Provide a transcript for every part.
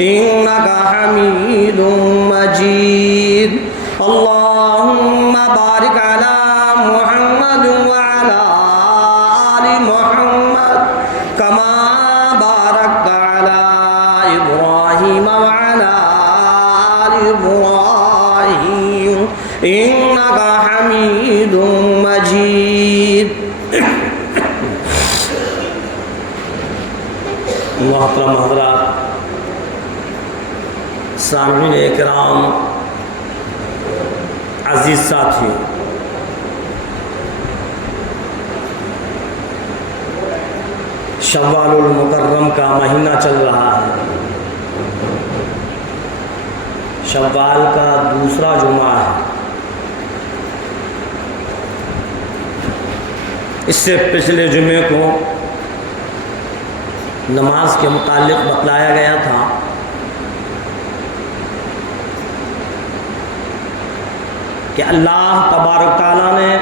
إنك حميد مجيد اللهم بارك على محمد وعلى آل محمد كما باركت على إبراهيم وعلى آل إبراهيم إنك حميد مجيد. محترم حضرات، سامعین اکرام، عزیز ساتھی، شوال المکرم کا مہینہ چل رہا ہے. شوال کا دوسرا جمعہ ہے. اس سے پچھلے جمعے کو نماز کے متعلق بتلایا گیا تھا کہ اللہ تبارک تعالیٰ نے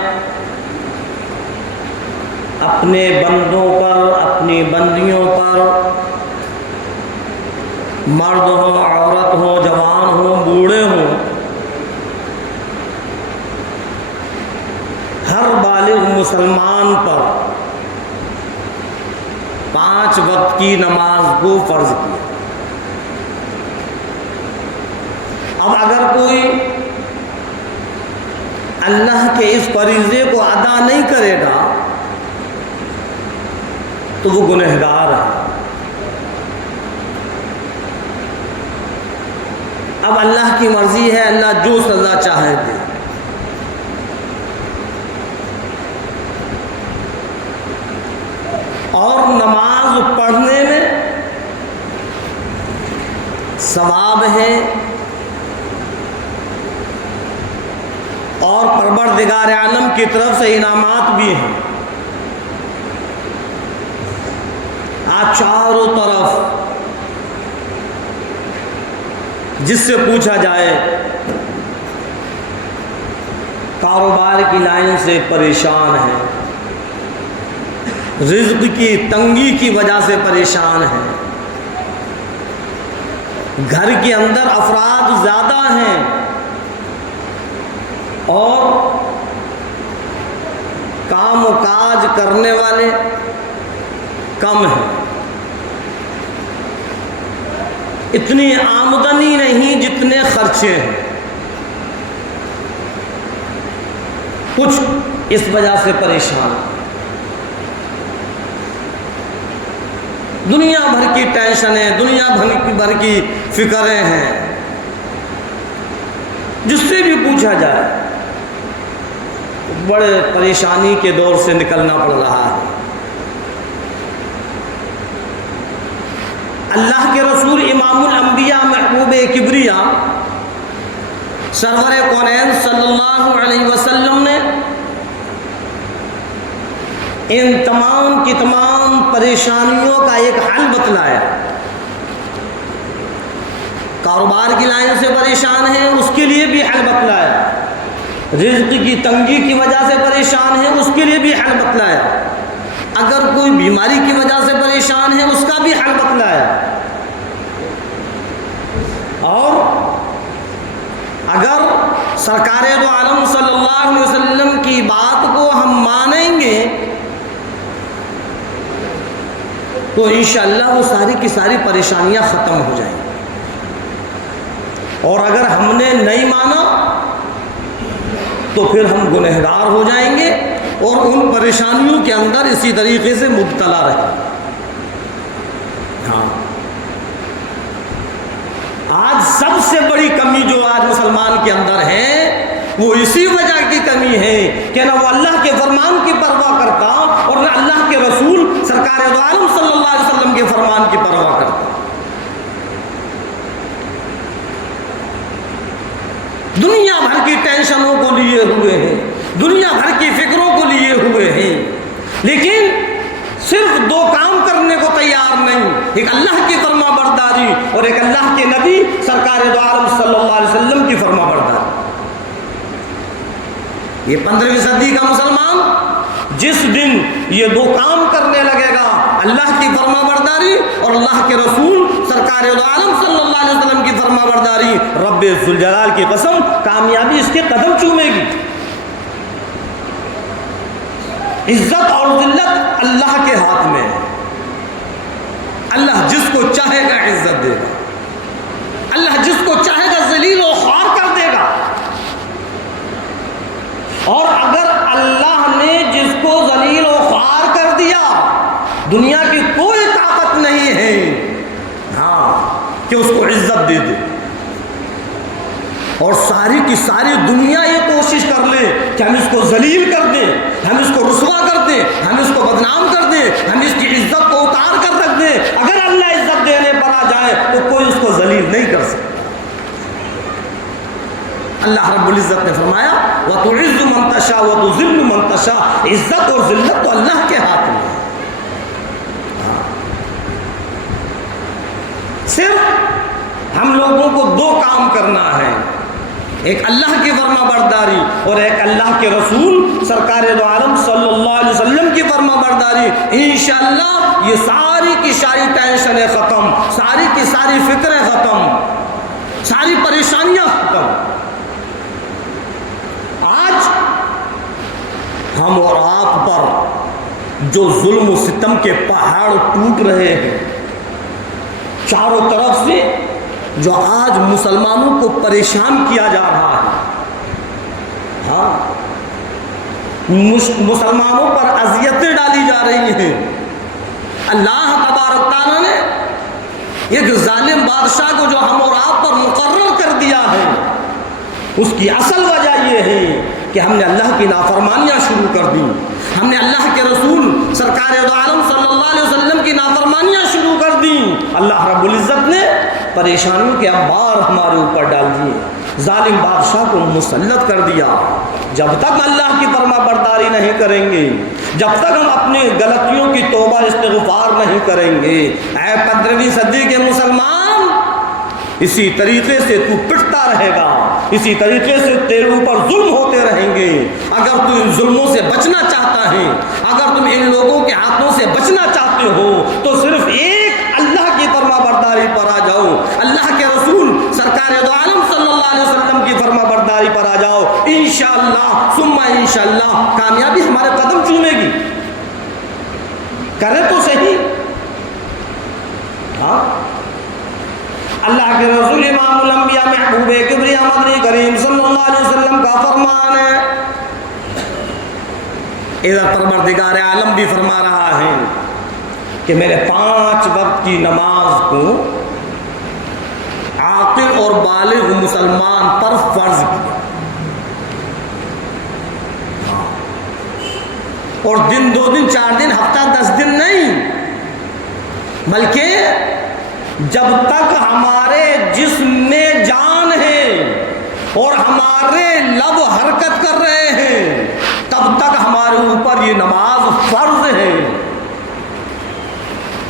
اپنے بندوں پر، اپنی بندیوں پر، مرد ہو، عورت ہو، جوان ہو، بوڑھے ہوں، ہر بالغ مسلمان پر 5 وقت کی نماز کو فرض کیا. اب اگر کوئی اللہ کے اس فریضے کو ادا نہیں کرے گا تو وہ گنہگار ہے. اب اللہ کی مرضی ہے، اللہ جو سزا چاہے دے. اور نماز پڑھنے میں ثواب ہے اور پروردگار عالم کی طرف سے انعامات بھی ہیں. آج چاروں طرف جس سے پوچھا جائے کاروبار کی لائن سے پریشان ہے، رزق کی تنگی کی وجہ سے پریشان ہے، گھر کے اندر افراد زیادہ ہیں اور کام و کاج کرنے والے کم ہیں، اتنی آمدنی نہیں جتنے خرچے ہیں. کچھ اس وجہ سے پریشان، دنیا بھر کی ٹینشنیں، دنیا بھر کی فکریں ہیں. جس سے بھی پوچھا جائے بڑے پریشانی کے دور سے نکلنا پڑ رہا ہے. اللہ کے رسول امام الانبیاء محبوب کبریا سرور کونین صلی اللہ علیہ وسلم نے ان تمام کی تمام پریشانیوں کا ایک حل بتلایا. کاروبار کی لائن سے پریشان ہیں، اس کے لیے بھی حل بتلایا. رزق کی تنگی کی وجہ سے پریشان ہیں، اس کے لیے بھی حل بتلایا. اگر کوئی بیماری کی وجہ سے پریشان ہے، اس کا بھی حل بتلایا. اور اگر سرکار دو عالم صلی اللہ علیہ وسلم کی بات کو ہم مانیں گے تو انشاءاللہ وہ ساری کی ساری پریشانیاں ختم ہو جائیں گی. اور اگر ہم نے نہیں مانا تو پھر ہم گنہگار ہو جائیں گے اور ان پریشانیوں کے اندر اسی طریقے سے مبتلا رہیں. ہاں، آج سب سے بڑی کمی جو آج مسلمان کے اندر ہے وہ اسی وجہ کی کمی ہے کہ نہ وہ اللہ کے فرمان کی پرواہ کرتا اور نہ اللہ کے رسول سرکار دو عالم صلی اللہ علیہ وسلم کے فرمان کی پرواہ کرتا. دنیا بھر کی ٹینشنوں کو لیے ہوئے ہیں، دنیا بھر کی فکروں کو لیے ہوئے ہیں، لیکن صرف 2 کام کرنے کو تیار نہیں، ایک اللہ کی فرما برداری اور ایک اللہ کے نبی سرکار دو عالم صلی اللہ علیہ وسلم کی فرما برداری. یہ 15ویں صدی کا مسلمان جس دن یہ 2 کام کرنے لگے گا اللہ کی فرما برداری اور اللہ کے رسول سرکار دو عالم صلی اللہ علیہ وسلم کی فرما برداری، رب ذوالجلال کی قسم کامیابی اس کے قدم چومے گی۔ عزت اور ذلت اللہ کے ہاتھ میں ہے۔ اللہ جس کو چاہے گا عزت دے گا، اللہ جس کو چاہے گا ذلیل و خوار کر دے گا، اور اگر اللہ نے جس کو ذلیل و خوار کر دیا، دنیا کی کوئی طاقت نہیں ہے کہ اس کو عزت دے دے۔ اور ساری کی ساری دنیا یہ کوشش کر لے کہ ہم اس کو ذلیل کر دیں، ہم اس کو رسوا کر دیں، ہم اس کو بدنام کر دیں، ہم اس کی عزت کو اتار کر رکھ دیں، اگر اللہ عزت دینے پر آ جائے تو کوئی اس کو ذلیل نہیں کر سکتا۔ اللہ رب العزت نے فرمایا وَتُعِزُّ مَن تَشَاءُ وَتُذِلُّ مَن تَشَاءُ، عزت اور ذلت تو اللہ کے ہاتھ میں ہے۔ صرف ہم لوگوں کو دو کام کرنا ہے، ایک اللہ کی فرما برداری اور ایک اللہ کے رسول سرکار دو عالم صلی اللہ علیہ وسلم کی فرما برداری۔ انشاءاللہ یہ ساری کی ساری ٹینشنیں ختم، ساری کی ساری فکریں ختم، ساری پریشانیاں ختم۔ آج ہم اور آپ پر جو ظلم و ستم کے پہاڑ ٹوٹ رہے ہیں چاروں طرف سے، جو آج مسلمانوں کو پریشان کیا جا رہا ہے، مسلمانوں پر اذیتیں ڈالی جا رہی ہیں، اللہ تبارک تعالیٰ نے ایک ظالم بادشاہ کو جو ہم اور آپ پر مقرر کر دیا ہے، اس کی اصل وجہ یہ ہے کہ ہم نے اللہ کی نافرمانیاں شروع کر دی، ہم نے اللہ کے رسول سرکار دو عالم صلی اللہ علیہ وسلم کی نافرمانیاں شروع کر دی۔ اللہ رب العزت نے پریشانیوں کے انبار ہمارے اوپر ڈال دیے، ظالم بادشاہ کو مسلط کر دیا۔ جب تک اللہ کی فرما برداری نہیں کریں گے، جب تک ہم اپنی غلطیوں کی توبہ استغفار نہیں کریں گے، اے 15ویں صدی کے مسلمان، اسی طریقے سے تو پٹتا رہے گا، اسی طریقے سے تیرے اوپر ظلم ہوتے رہیں گے۔ اگر تو ان ظلموں سے بچنا چاہتا ہے، اگر تم ان لوگوں کے ہاتھوں سے بچنا چاہتے ہو، تو صرف ایک اللہ کی فرما برداری پر آ جاؤ، اللہ کے رسول سرکار دو عالم صلی اللہ علیہ وسلم کی فرما برداری پر آ جاؤ، انشاءاللہ ثم انشاءاللہ کامیابی ہمارے قدم چومے گی۔ کرے تو صحیح۔ اللہ کے رسول امام الانبیاء محبوب کبریا مدنی کریم صلی اللہ علیہ وسلم کا فرمان ہے، ادھر پروردگار عالم بھی فرما رہا ہے کہ میرے 5 وقت کی نماز کو عاقل اور بالغ مسلمان پر فرض کیا، اور دن 2 دن 4 دن ہفتہ 10 دن نہیں، بلکہ جب تک ہمارے جسم میں جان ہے اور ہمارے لب حرکت کر رہے ہیں تب تک ہمارے اوپر یہ نماز فرض ہے۔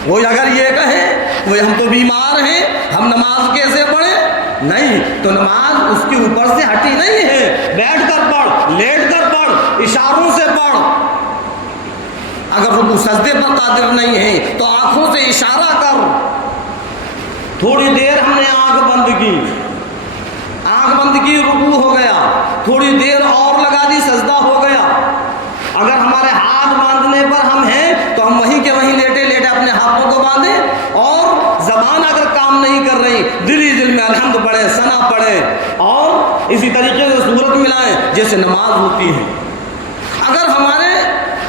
وہ اگر یہ کہیں وہ ہم تو بیمار ہیں، ہم نماز کیسے پڑھیں؟ نہیں، تو نماز اس کے اوپر سے ہٹی نہیں ہے، بیٹھ کر پڑھ، لیٹ کر پڑھ، اشاروں سے پڑھ۔ اگر رکوع سجدے پر قادر نہیں ہے تو آنکھوں سے اشارہ کر۔ تھوڑی دیر ہم نے آنکھ بند کی، رکوع ہو گیا، تھوڑی دیر اور لگا دی، سجدہ ہو گیا۔ اگر ہمارے ہاتھ باندھنے پر ہم ہیں تو ہم وہیں کے وہیں لیٹے لیٹے اپنے ہاتھوں کو باندھیں، اور زبان اگر کام نہیں کر رہی دل میں الحمد پڑھے، ثنا پڑھے، اور اسی طریقے سے صورت ملائیں جیسے نماز ہوتی ہے۔ اگر ہمارے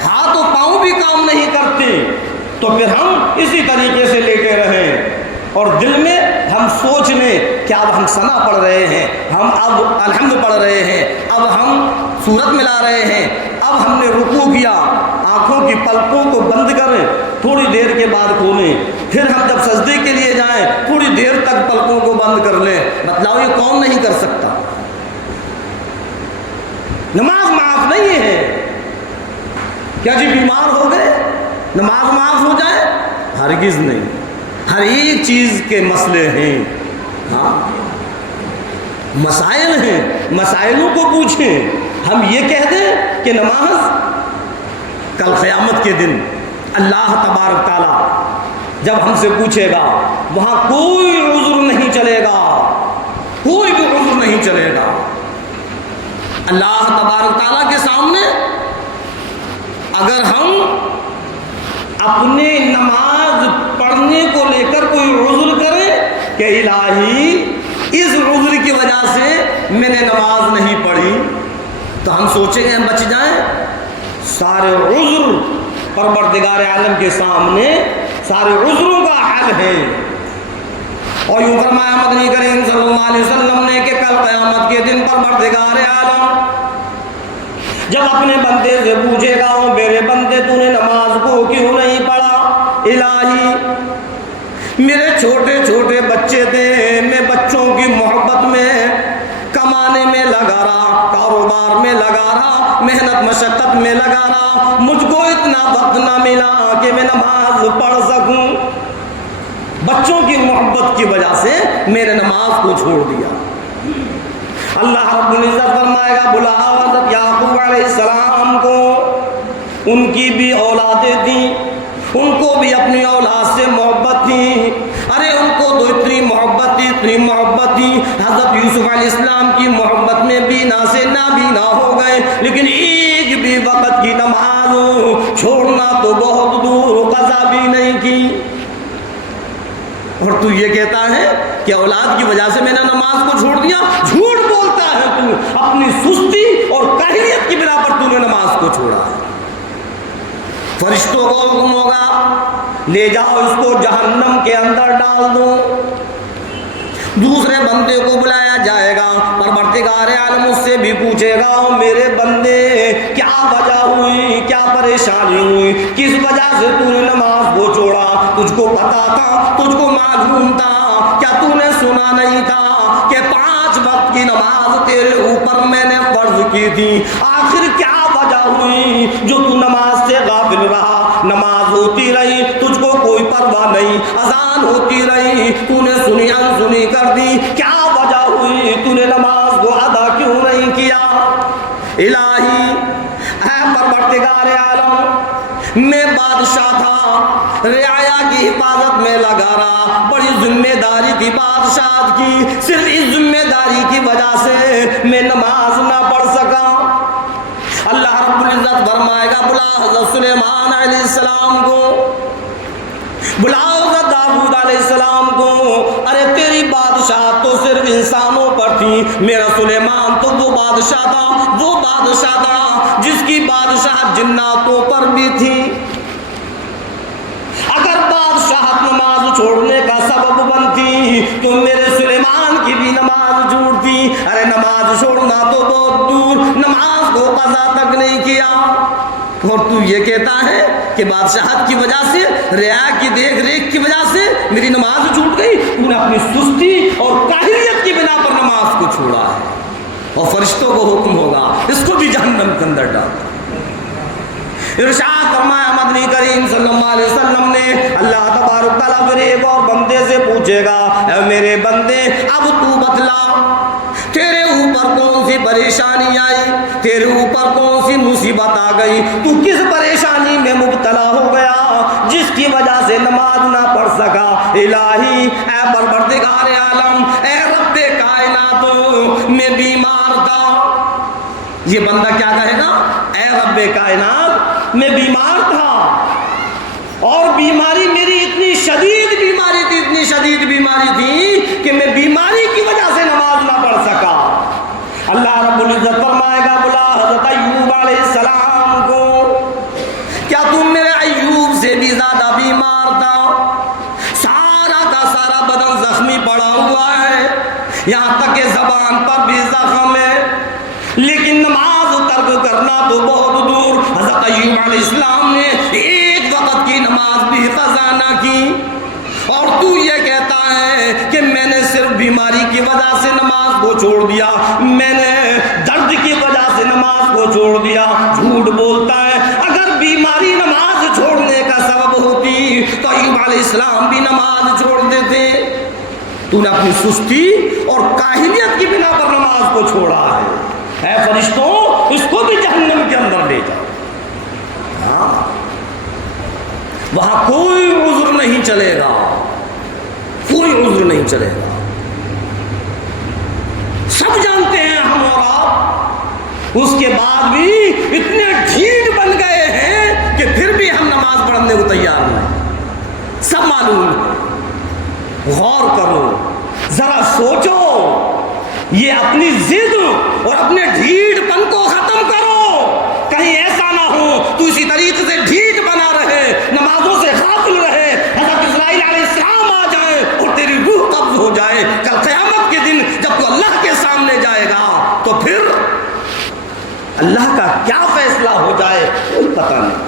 ہاتھ و پاؤں بھی کام نہیں کرتے تو پھر ہم اسی طریقے سے لیٹے رہیں، اور دل میں ہم سوچ لیں کہ اب ہم ثنا پڑھ رہے ہیں، ہم اب الحمد پڑھ رہے ہیں، اب ہم صورت ملا رہے ہیں، اب ہم نے رکوع کیا، آنکھوں کی پلکوں کو بند کریں، تھوڑی دیر کے بعد کھولیں، پھر ہم جب سجدے کے لیے جائیں تھوڑی دیر تک پلکوں کو بند کر لیں۔ بتلاؤ یہ کون نہیں کر سکتا؟ نماز معاف نہیں ہے۔ کیا جی بیمار ہو گئے نماز معاف ہو جائے؟ ہرگز نہیں، ہر ایک چیز کے مسئلے ہیں، مسائل ہیں، مسائلوں کو پوچھیں۔ ہم یہ کہہ دیں کہ نماز کل قیامت کے دن اللہ تبارک تعالیٰ جب ہم سے پوچھے گا وہاں کوئی عذر نہیں چلے گا، کوئی بھی عذر نہیں چلے گا۔ اللہ تبارک تعالیٰ کے سامنے اگر ہم اپنے نماز پڑھنے کو لے کر کوئی عذر کریں کہ الہی اس عذر کی وجہ سے میں نے نماز نہیں پڑھی، تو ہم سوچیں گے ہم بچ جائیں؟ سارے عذر پروردگار عالم کے سامنے سارے عذروں کا حل ہے۔ اور یوں فرمایا مدنی کریم صلی اللہ علیہ وسلم نے کہ کل قیامت کے دن پروردگار عالم جب اپنے بندے سے پوچھے گا میرے بندے تو نے نماز کو کیوں نہیں پڑھا؟ الہی میرے چھوٹے چھوٹے بچے تھے، میں بچوں کی محبت میں کمانے میں لگا رہا، کاروبار میں لگا رہا، محنت مشقت میں لگا رہا، مجھ کو اتنا وقت نہ ملا کہ میں نماز پڑھ سکوں، بچوں کی محبت کی وجہ سے میں نے نماز کو چھوڑ دیا۔ اللہ رب العزت فرمائے گا بلا حضرت یعقوب علیہ السلام کو، ان کی بھی اولادیں تھیں، ان کو بھی اپنی اولاد سے محبت تھی، ارے ان کو تو اتنی محبت تھی، اتنی محبت تھی، حضرت یوسف علیہ السلام کی محبت میں بینا سے نابینا ہو گئے، لیکن ایک بھی وقت کی نماز چھوڑنا تو بہت دور قضا بھی نہیں کی۔ اور تو یہ کہتا ہے کہ اولاد کی وجہ سے میں نے نماز کو چھوڑ دیا، جھوٹ بولتا ہے تو، اپنی سستی اور کاہلیت کی بنا پر تو نے نماز کو چھوڑا ہے۔ فرشتوں کو حکم ہوگا لے جاؤ اس کو جہنم کے اندر ڈال دو، دوسرے بندے کو بلایا جائے گا، پروردگار عالم اس سے بھی پوچھے گا میرے بندے کیا وجہ ہوئی، کیا پریشانی ہوئی، کس وجہ سے تو نے نماز کو چھوڑا؟ تجھ کو پتا تھا، تجھ کو معلوم تھا، کیا تو نے سنا نہیں تھا کہ 5 وقت کی نماز تیرے اوپر میں نے فرض کی تھی؟ آخر کیا وجہ ہوئی جو تو نماز سے غافل رہا؟ نماز ہوتی رہی، تجھ کو کوئی پرواہ نہیں، اذان ہوتی رہی، تو نے سنی انسنی کر دی، کیا وجہ ہوئی تو نے نماز کو ادا کیوں نہیں کیا؟ الہی اے پروردگار عالم میں بادشاہ تھا، رعایا کی حفاظت میں لگا رہا، بڑی ذمہ داری تھی بادشاہ کی، صرف اس ذمہ داری کی وجہ سے میں نماز نہ پڑھ سکا۔ اللہ رب العزت فرمائے گا بلا حضرت سلیمان علیہ السلام کو، بلا حضرت داؤد علیہ السلام کو، ارے تیری بادشاہ تو صرف انسانوں پر تھی، میرا سلیمان تو وہ بادشاہ تھا جس کی بادشاہ جناتوں پر بھی تھی۔ اگر بادشاہت نماز چھوڑنے کا سبب بنتی تو میرے سلیمان کی بھی نماز چھوڑتی، ارے نماز چھوڑنا تو بہت دور، نماز کو قضا تک نہیں کیا، اور تو یہ کہتا ہے کہ بادشاہت کی وجہ سے، رعایا کی دیکھ ریکھ کی وجہ سے میری نماز چھوٹ گئی۔ تو نے اپنی سستی اور کاہلیت کی بنا پر نماز کو چھوڑا ہے، اور فرشتوں کو حکم ہوگا اس کو بھی جہنم کے اندر ڈال۔ ارشاد فرمایا مدنی کریم صلی اللہ علیہ وسلم نے، اللہ تبارک تعالیٰ پھر ایک اور بندے سے پوچھے گا اے میرے بندے اب تو بتلا تیرے اوپر کون سی پریشانی آئی، تیرے اوپر کون سی مصیبت آ گئی، تو کس پریشانی میں مبتلا ہو گیا جس کی وجہ سے نماز نہ پڑھ سکا؟ الہی اے پروردگار عالم، اے رب کائنات میں بیمار تھا۔ یہ بندہ کیا کہے گا؟ اے رب کائنات میں بیمار تھا، اور بیماری میری اتنی شدید بیماری تھی، اتنی شدید بیماری تھی کہ میں بیماری کی وجہ سے نماز نہ پڑھ سکا۔ اللہ رب العزت فرمائے گا بلا حضرت ایوب علیہ السلام کو، کیا تم میرے ایوب سے بھی زیادہ بیمار تھا؟ سارا کا سارا بدن زخمی پڑا ہوا ہے، یہاں تک کہ زبان پر بھی زخم ہے، لیکن نماز ترک کرنا تو بہت دور۔ حضرت ایوب علیہ السلام نے ایک وقت کی نماز بھی قضا نہ کی، اور تو یہ کہتا ہے کہ میں نے صرف بیماری کی وجہ سے نماز کو چھوڑ دیا، میں نے درد کی وجہ سے نماز کو چھوڑ دیا۔ جھوٹ بولتا ہے، اگر بیماری نماز چھوڑنے کا سبب ہوتی تو ایوب علیہ السلام بھی نماز چھوڑ دیتے۔ تو نے اپنی سستی اور کاہلیت کی بنا پر نماز کو چھوڑا ہے۔ اے فرشتوں اس کو بھی جہنم کے اندر لے جاؤ۔ وہاں کوئی عذر نہیں چلے گا، کوئی عذر نہیں چلے گا۔ سب جانتے ہیں ہم اور آپ، اس کے بعد بھی اتنے ڈھیٹ بن گئے ہیں کہ پھر بھی ہم نماز پڑھنے کو تیار نہیں۔ سب معلوم ہے، غور کرو، ذرا سوچو، یہ اپنی ضد اور اپنے ڈھیٹ پن کو ختم کرو، کہیں ایسا نہ ہو تو اسی طریقے سے ڈھیٹ بنا رہے، نمازوں سے غافل رہے، حضرت اسرائیل علیہ السلام آ جائیں اور تیری روح قبض ہو جائے۔ کل قیامت کے دن جب تو اللہ کے سامنے جائے گا تو پھر اللہ کا کیا فیصلہ ہو جائے پتہ نہیں۔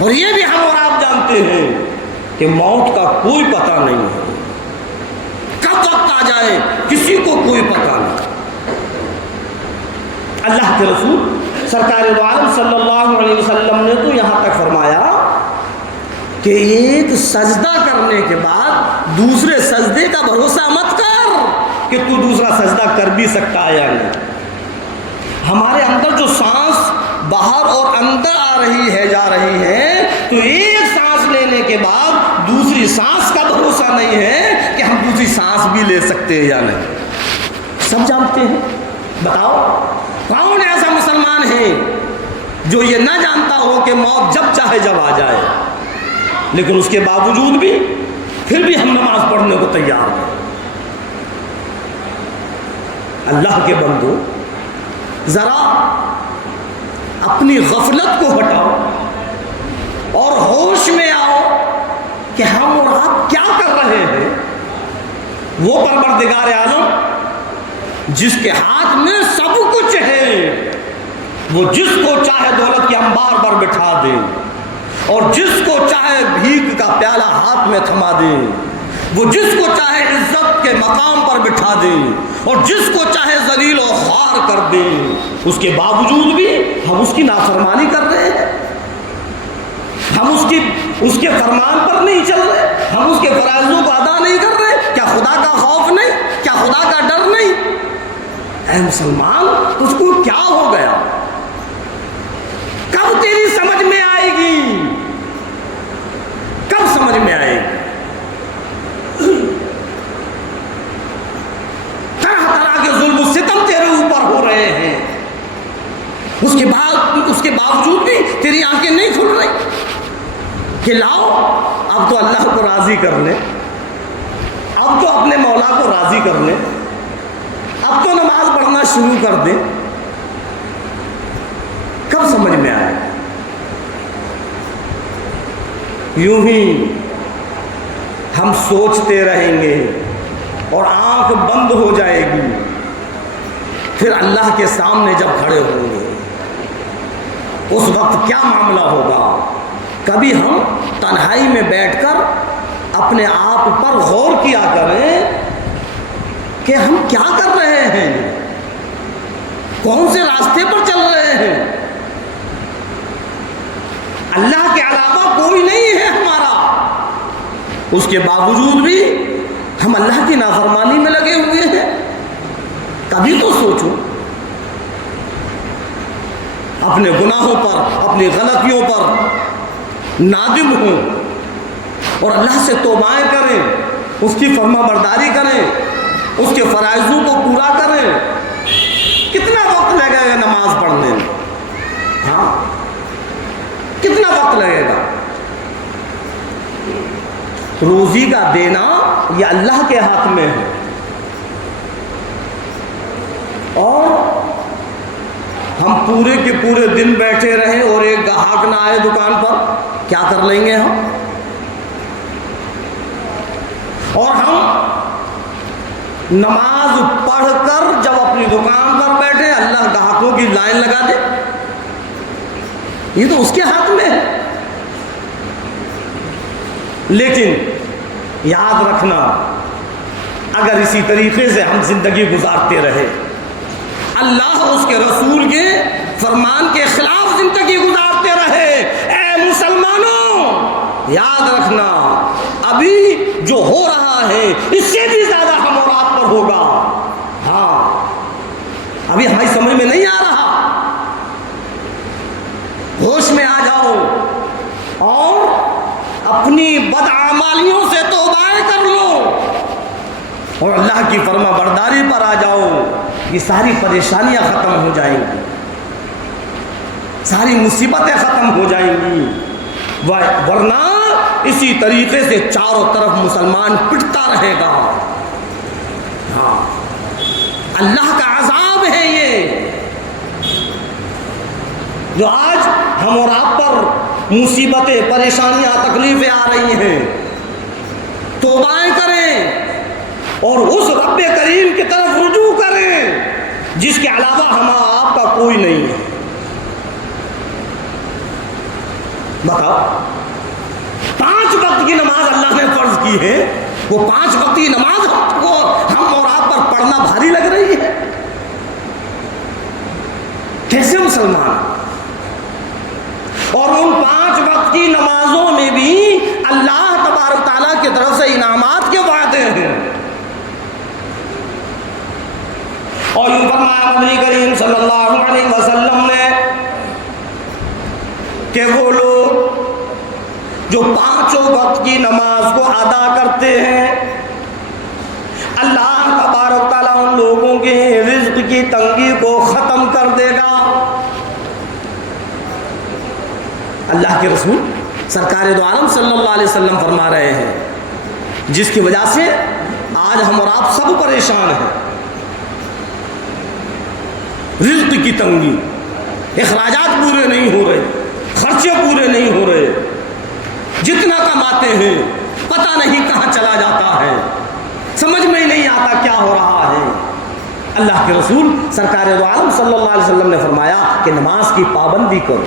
اور یہ بھی ہم اور آپ جانتے ہیں کہ موت کا کوئی پتہ نہیں ہے، کب وقت آ جائے کسی کو کوئی پتہ نہیں۔ اللہ کے رسول سرکار دو عالم صلی اللہ علیہ وسلم نے تو یہاں تک فرمایا کہ ایک سجدہ کرنے کے بعد دوسرے سجدے کا بھروسہ مت کر کہ تو دوسرا سجدہ کر بھی سکتا ہے یا نہیں۔ ہمارے اندر جو سانس باہر اور اندر آ رہی ہے جا رہی ہے، تو ایک سانس لینے کے بعد دوسری سانس کا بھروسہ نہیں ہے کہ ہم دوسری سانس بھی لے سکتے ہیں یا نہیں۔ سب جانتے ہیں، بتاؤ کون ایسا مسلمان ہے جو یہ نہ جانتا ہو کہ موت جب چاہے جب آ جائے، لیکن اس کے باوجود بھی پھر بھی ہم نماز پڑھنے کو تیار ہیں۔ اللہ کے بندو، ذرا اپنی غفلت کو ہٹاؤ اور ہوش میں آؤ کہ ہم اور آپ کیا کر رہے ہیں۔ وہ پروردگار عالم جس کے ہاتھ میں سب کچھ ہے، وہ جس کو چاہے دولت کے انبار پر بٹھا دے اور جس کو چاہے بھیک کا پیالہ ہاتھ میں تھما دے، وہ جس کو چاہے عزت کے مقام پر بٹھا دے اور جس کو چاہے ذلیل و خوار کر دے، اس کے باوجود بھی ہم اس کی نافرمانی کر رہے ہیں، ہم اس کے فرمان پر نہیں چل رہے، ہم اس کے فرائضوں کو ادا نہیں کر رہے۔ کیا خدا کا خوف نہیں؟ کیا خدا کا ڈر نہیں؟ اے مسلمان، تجھ کو کیا ہو گیا؟ کب تیری سمجھ میں آئے گی؟ کب سمجھ میں آئے گی؟ طرح طرح کے ظلم و ستم تیرے اوپر ہو رہے ہیں، اس کے باوجود بھی تیری آنکھیں نہیں کھل رہی کہ لاؤ اب تو اللہ کو راضی کر لیں، اب تو اپنے مولا کو راضی کر لیں، اب تو نماز پڑھنا شروع کر دیں۔ کب سمجھ میں آئے؟ یوں ہی ہم سوچتے رہیں گے اور آنکھ بند ہو جائے گی، پھر اللہ کے سامنے جب کھڑے ہوں گے اس وقت کیا معاملہ ہوگا؟ کبھی ہم تنہائی میں بیٹھ کر اپنے آپ پر غور کیا کریں کہ ہم کیا کر رہے ہیں، کون سے راستے پر چل رہے ہیں۔ اللہ کے علاوہ کوئی نہیں ہے ہمارا، اس کے باوجود بھی ہم اللہ کی نافرمانی میں لگے ہوئے ہیں۔ کبھی تو سوچو، اپنے گناہوں پر، اپنی غلطیوں پر نادم ہوں اور اللہ سے توبائیں کریں، اس کی فرما برداری کریں، اس کے فرائضوں کو پورا کریں۔ کتنا وقت لگے گا نماز پڑھنے میں؟ ہاں، کتنا وقت لگے گا؟ روزی کا دینا یہ اللہ کے ہاتھ میں ہے، اور ہم پورے کے پورے دن بیٹھے رہیں اور ایک گاہک نہ آئے دکان پر، کیا کر لیں گے ہم؟ اور ہم نماز پڑھ کر جب اپنی دکان پر بیٹھے اللہ گاہکوں کی لائن لگا دے، یہ تو اس کے ہاتھ میں ہے۔ لیکن یاد رکھنا، اگر اسی طریقے سے ہم زندگی گزارتے رہے، اللہ اور اس کے رسول کے فرمان کے خلاف زندگی گزارتے رہے، اے مسلمانوں یاد رکھنا ابھی جو ہو رہا ہے اس سے بھی زیادہ ہم اور آپ پر ہوگا۔ ہاں، ابھی ہماری سمجھ میں نہیں آ رہا، ہوش میں آ جاؤ اور اپنی بدعمالیوں سے توبہ کر لو اور اللہ کی فرما برداری پر آ جاؤ، یہ ساری پریشانیاں ختم ہو جائیں گی، ساری مصیبتیں ختم ہو جائیں گی، ورنہ اسی طریقے سے چاروں طرف مسلمان پٹتا رہے گا۔ ہاں، اللہ کا عذاب ہے یہ جو آج ہم اور آپ پر مصیبتیں، پریشانیاں، تکلیفیں آ رہی ہیں۔ توبائیں کریں اور اس رب کریم کی طرف رجوع کریں جس کے علاوہ ہمارا آپ کا کوئی نہیں ہے۔ بتاؤ، 5 وقت کی نماز اللہ نے فرض کی ہے، وہ 5 وقت کی نماز ہم اور آپ پر پڑھنا بھاری لگ رہی ہے؟ کیسے مسلمان؟ اور ان 5 وقت کی نمازوں میں بھی اللہ تبارک تعالیٰ کی طرف سے انعامات کے وعدے ہیں۔ اور یوں فرمایا نبی کریم صلی اللہ علیہ وسلم نے کہ وہ لوگ جو 5 وقت کی نماز کو ادا کرتے ہیں، اللہ تبارک تعالیٰ ان لوگوں کے رزق کی تنگی کو ختم کر دے گا۔ اللہ کے رسول سرکار دو عالم صلی اللہ علیہ وسلم فرما رہے ہیں، جس کی وجہ سے آج ہم اور آپ سب پریشان ہیں۔ رزق کی تنگی، اخراجات پورے نہیں ہو رہے، خرچے پورے نہیں ہو رہے، جتنا کماتے ہیں پتہ نہیں کہاں چلا جاتا ہے، سمجھ میں ہی نہیں آتا کیا ہو رہا ہے۔ اللہ کے رسول سرکار دو عالم صلی اللہ علیہ وسلم نے فرمایا کہ نماز کی پابندی کرو،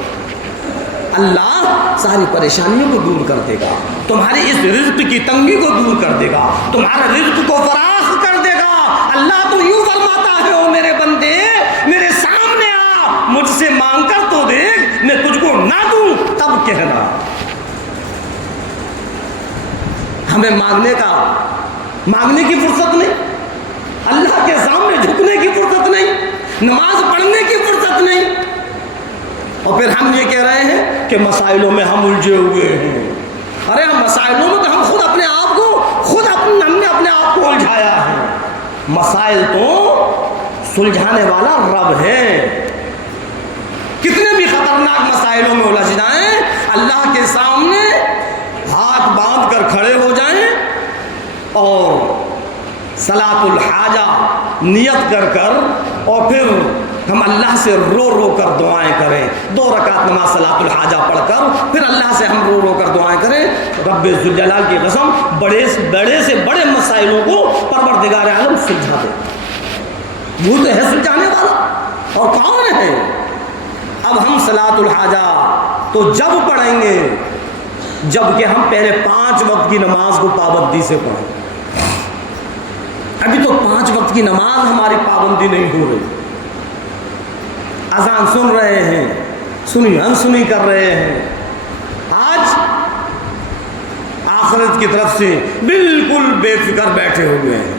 اللہ ساری پریشانیوں کو دور کر دے گا، تمہاری اس رزق کی تنگی کو دور کر دے گا، تمہارے رزق کو فراخ کر دے گا۔ اللہ تو یوں فرماتا ہے، او میرے بندے میرے سامنے آ، مجھ سے مانگ کر تو دیکھ، میں تجھ کو نہ دوں تب کہنا۔ ہمیں مانگنے کی فرصت نہیں، اللہ کے سامنے جھکنے کی فرصت نہیں، نماز پڑھنے کی فرصت نہیں، اور پھر ہم یہ کہہ رہے ہیں کہ مسائلوں میں ہم الجھے ہوئے ہیں۔ ارے ہم مسائلوں میں تو ہم خود اپنے آپ کو ہم نے اپنے آپ کو الجھایا ہے۔ مسائل تو سلجھانے والا رب ہے۔ کتنے بھی خطرناک مسائلوں میں الجھ جائیں، اللہ کے سامنے ہاتھ باندھ کر کھڑے ہو جائیں اور صلاۃ الحاجہ نیت کر اور پھر ہم اللہ سے رو رو کر دعائیں کریں، 2 رکعت نماز صلاۃ الحاجہ پڑھ کر پھر اللہ سے ہم رو رو کر دعائیں کریں، رب ذوالجلال کی قسم بڑے سے بڑے مسائلوں کو پروردگار عالم سلجھا دے۔ وہ تو ہے سلجھانے والا، اور کون ہے؟ اب ہم صلاۃ الحاجہ تو جب پڑھیں گے جب کہ ہم پہلے 5 وقت کی نماز کو پابندی سے پڑھیں۔ ابھی تو 5 وقت کی نماز ہماری پابندی نہیں ہو رہی، اذان سن رہے ہیں، سنی انسنی کر رہے ہیں، آج آخرت کی طرف سے بالکل بے فکر بیٹھے ہوئے ہیں،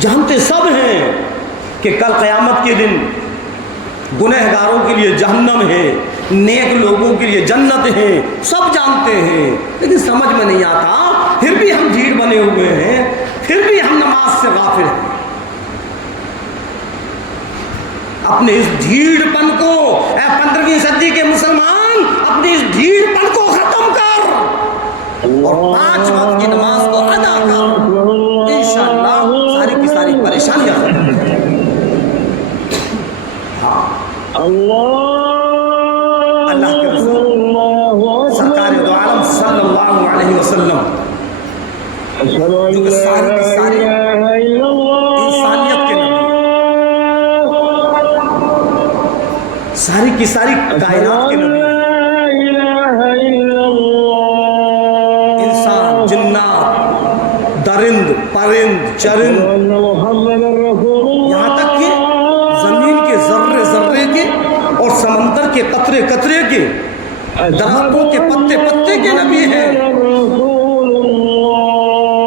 جانتے سب ہیں کہ کل قیامت کے دن گنہگاروں کے لیے جہنم ہے، نیک لوگوں کے لیے جنت ہے، سب جانتے ہیں، لیکن سمجھ میں نہیں آتا، پھر بھی ہم ڈھیڑ بنے ہوئے ہیں، پھر بھی ہم نماز سے غافل ہیں۔ اپنے اس ڈھیڑ پن کو، اے 15ویں صدی کے مسلمان، اپنے اس ڈھیڑ پن کو ختم کر اور 5 وقت کی نماز کو ادا کر، انشاءاللہ ساری کی ساری پریشانیاں ختم ہو جائیں گی۔ اللہ کے رسول سرکار دو عالم صلی اللہ علیہ وسلم جو کہ ساری کی ساری انسانیت کے نبی، ساری کی ساری کائنات کے نبی، انسان، جنات، درند، پرند، چرند، یہاں تک کہ زمین کے ذرے ذرے کے اور سمندر کے قطرے قطرے کے، درختوں کے پتے پتے کے نبی ہیں۔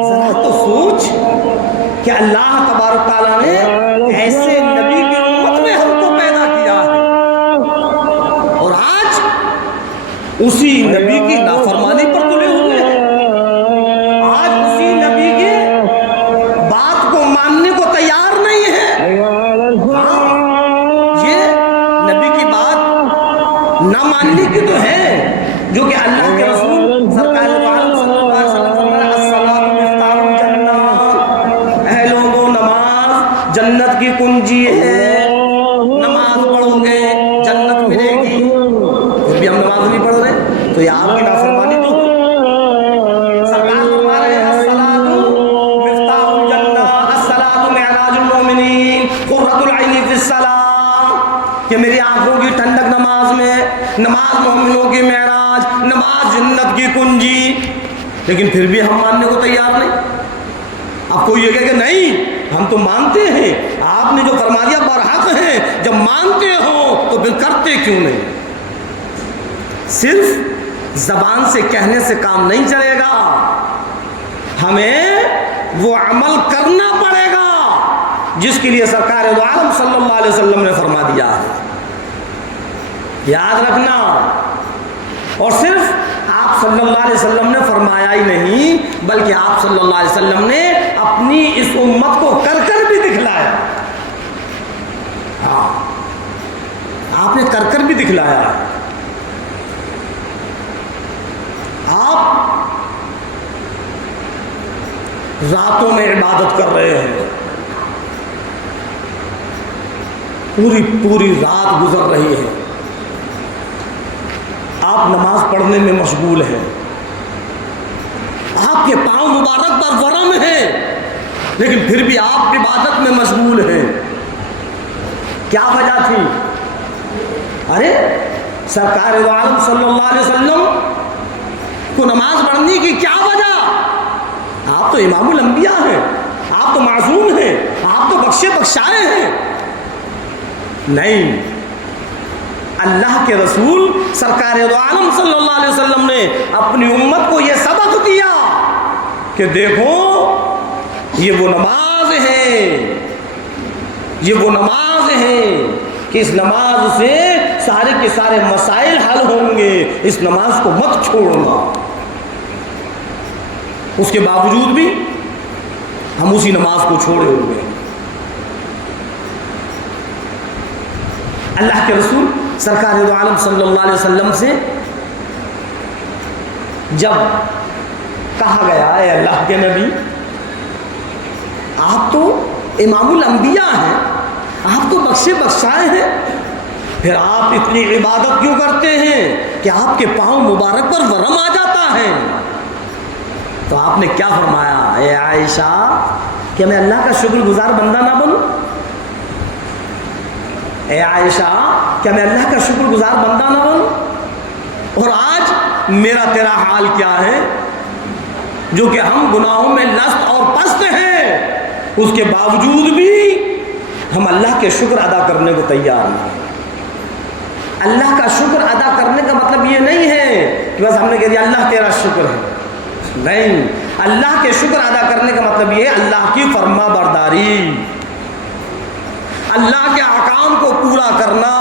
ذرا تو سوچ کہ اللہ تبارک تعالیٰ نے ایسے نبی کی امت میں ہم کو پیدا کیا ہے، اور آج اسی نبی کی نافرمانی پر تلے ہوئے ہیں، آج اسی نبی کی بات کو ماننے کو تیار نہیں ہے۔ یہ نبی کی بات نہ ماننے کی تو ہے، جو کہ اللہ کے رسول سرکار دو عالم صلی اللہ علیہ وسلم فرمایا الصلاۃ مفتاح الجنہ، اے لوگوں نماز جنت کی کنجی ہے، نماز پڑھو گے جنت ملے گی، پھر بھی ہم نماز نہیں پڑھ رہے تو یہ آپ کی نافرمانی تو ہے۔ سرکار فرما رہے ہیں الصلاۃ مفتاح الجنہ، الصلاۃ معراج المومنین، قرۃ العین فی الصلاۃ، کہ میری آنکھوں کی ٹھنڈک نماز میں، نماز مومنوں کی معراج، نماز جنت کی کنجی، لیکن پھر بھی ہم ماننے کو تیار نہیں۔ اب کوئی یہ کہے کہ نہیں ہم تو مانتے ہیں، آپ نے جو فرما دیا برحق ہے، جب مانتے ہو تو پھر کرتے کیوں نہیں؟ صرف زبان سے کہنے سے کام نہیں چلے گا، ہمیں وہ عمل کرنا پڑے گا جس کے لیے سرکار دو عالم صلی اللہ علیہ وسلم نے فرما دیا ہے۔ یاد رکھنا، اور صرف آپ صلی اللہ علیہ وسلم نے فرمایا ہی نہیں بلکہ آپ صلی اللہ علیہ وسلم نے اپنی اس امت کو کر کر بھی دکھلایا۔ ہاں، آپ نے کر کر بھی دکھلایا۔ آپ راتوں میں عبادت کر رہے ہیں، پوری رات گزر رہی ہے، آپ نماز پڑھنے میں مشغول ہیں، آپ کے پاؤں مبارک پر ورم ہے لیکن پھر بھی آپ عبادت میں مشغول ہیں۔ کیا وجہ تھی؟ ارے سرکار دو عالم صلی اللہ علیہ وسلم کو نماز پڑھنے کی کیا وجہ؟ آپ تو امام الانبیاء ہیں، آپ تو معصوم ہیں، آپ تو بخشے بخشائے ہیں۔ نہیں، اللہ کے رسول سرکار دو عالم صلی اللہ علیہ وسلم نے اپنی امت کو یہ سبق دیا کہ دیکھو یہ وہ نماز ہے، یہ وہ نماز ہے کہ اس نماز سے سارے کے سارے مسائل حل ہوں گے، اس نماز کو مت چھوڑنا۔ اس کے باوجود بھی ہم اسی نماز کو چھوڑے ہوئے ہیں۔ اللہ کے رسول سرکار دو عالم صلی اللہ علیہ وسلم سے جب کہا گیا اے اللہ کے نبی آپ تو امام الانبیاء ہیں، آپ تو بخشے بخشائے ہیں، پھر آپ اتنی عبادت کیوں کرتے ہیں کہ آپ کے پاؤں مبارک پر ورم آ جاتا ہے؟ تو آپ نے کیا فرمایا؟ اے عائشہ کہ میں اللہ کا شکر گزار بندہ نہ بنوں؟ اے عائشہ کیا میں اللہ کا شکر گزار بندہ نہ بنوں؟ اور آج میرا تیرا حال کیا ہے، جو کہ ہم گناہوں میں لست اور پست ہیں، اس کے باوجود بھی ہم اللہ کے شکر ادا کرنے کو تیار نہیں۔ اللہ کا شکر ادا کرنے کا مطلب یہ نہیں ہے کہ بس ہم نے کہہ دیا اللہ تیرا شکر ہے، نہیں، اللہ کے شکر ادا کرنے کا مطلب یہ ہے اللہ کی فرما برداری، اللہ کے احکام کو پورا کرنا،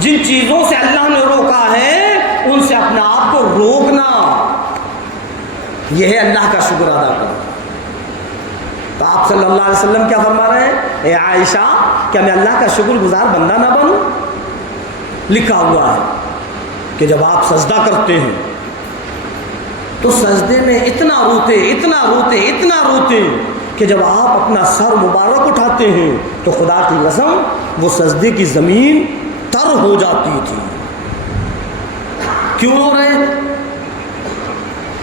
جن چیزوں سے اللہ نے روکا ہے ان سے اپنے آپ کو روکنا، یہ ہے اللہ کا شکر ادا کرنا۔ تو آپ صلی اللہ علیہ وسلم کیا فرما رہے ہیں؟ اے عائشہ کیا میں اللہ کا شکر گزار بندہ نہ بنوں؟ لکھا ہوا ہے کہ جب آپ سجدہ کرتے ہیں تو سجدے میں اتنا روتے کہ جب آپ اپنا سر مبارک اٹھاتے ہیں تو خدا کی قسم وہ سجدے کی زمین تر ہو جاتی تھی۔ کیوں رو رہے ہیں؟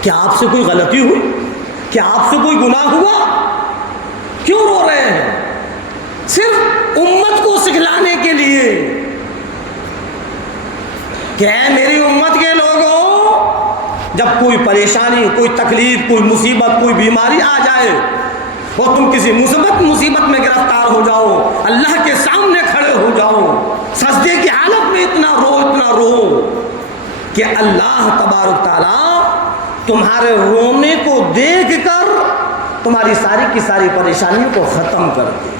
کیا آپ سے کوئی غلطی ہوئی؟ کیا آپ سے کوئی گناہ ہوا؟ کیوں رو رہے ہیں؟ صرف امت کو سکھلانے کے لیے کہ اے میری امت کے لوگوں، جب کوئی پریشانی، کوئی تکلیف، کوئی مصیبت، کوئی بیماری آ جائے اور تم کسی مصیبت میں گرفتار ہو جاؤ، اللہ کے سامنے کھڑے ہو جاؤ، سجدے کی حالت میں اتنا رو کہ اللہ تبارک تعالیٰ تمہارے رونے کو دیکھ کر تمہاری ساری کی ساری پریشانیوں کو ختم کر دے۔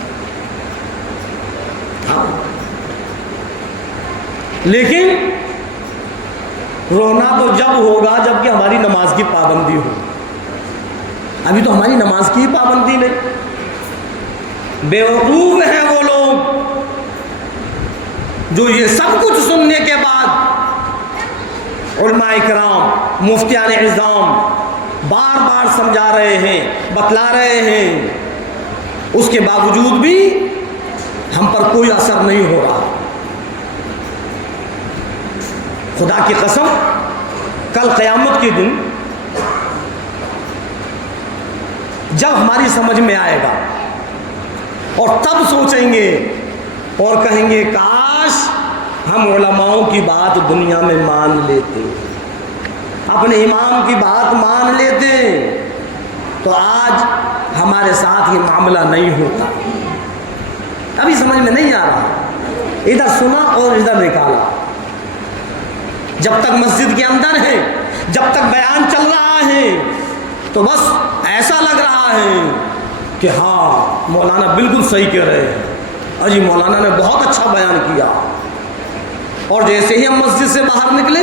لیکن رونا تو جب ہوگا جب کہ ہماری نماز کی پابندی ہو. ابھی تو ہماری نماز کی پابندی نہیں. بیوقوف ہیں وہ لوگ جو یہ سب کچھ سننے کے بعد علماء کرام مفتیان اعظام بار بار سمجھا رہے ہیں, بتلا رہے ہیں, اس کے باوجود بھی ہم پر کوئی اثر نہیں ہو رہا. خدا کی قسم کل قیامت کے دن جب ہماری سمجھ میں آئے گا اور تب سوچیں گے اور کہیں گے کاش ہم علماؤں کی بات دنیا میں مان لیتے, اپنے امام کی بات مان لیتے, تو آج ہمارے ساتھ یہ معاملہ نہیں ہوتا. ابھی سمجھ میں نہیں آ رہا, ادھر سنا اور ادھر نکالا. جب تک مسجد کے اندر ہے, جب تک بیان چل رہا ہے, تو بس ایسا لگ رہا ہے کہ ہاں مولانا بالکل صحیح کہہ رہے ہیں, اجی مولانا نے بہت اچھا بیان کیا. اور جیسے ہی ہم مسجد سے باہر نکلے